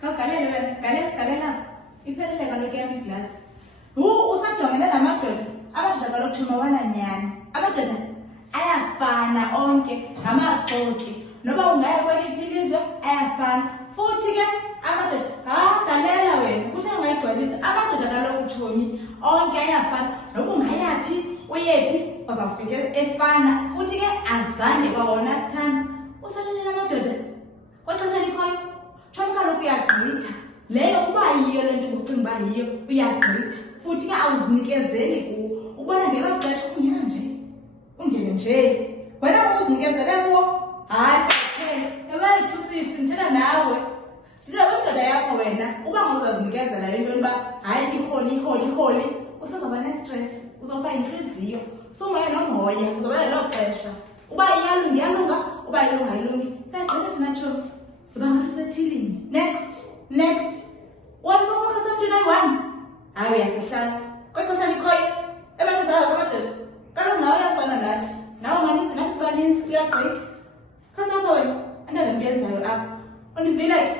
Khawugalele wena, galela. Iphelele kaloku yam iglasi. Usajongene namadoda. Amadoda kaloku tshumawana nyani. Amadoda ayafana onke ngamaxoki. Noba ungaya kweliphi ilizwe ayafana. Futhi ke amadoda, galela wena. Kuthe ungayigcwalisa amadoda kaloku tshomi onke ayafana. Noba ungayaphi uyephi uzawufika efana. Futhi ke azange kwawona sithanda. Usalalela amadoda. Kwexesha likhoyo tshomi kaloku uyagqitha. Leyo uba yiyo le nto ubucinga uba yiyo uyagqitha. Futhi ke awuzinikezeli kuwo. Ubona ngelo xesha ungene nje. Wena uzinikezele kuwo. Hayi saphela. Ewethu sisi ndithetha nawe. Ndithetha kwindoda yakho wena. Uba ngawuzazinikezela into yoba hayi iholi. Usozoba nestress. Uzoba yintliziyo. Sumoya nomoya. Uzoba nelo xesha. Uba iyalunga. Uba ayilungi. Sayagqitha thina tshomi. Uba ngathi usethilini. Next. One focus on the one. Hayi uyasihlaza. Kwexesha likhoyo. Ebantazana kwamadoda. Kaloku nawe uyafana nathi. Nawe maninzi nathi sibaninzi kuyagqitha. Khasapha wena. Andale nto yenzayo apha. Undivile ke?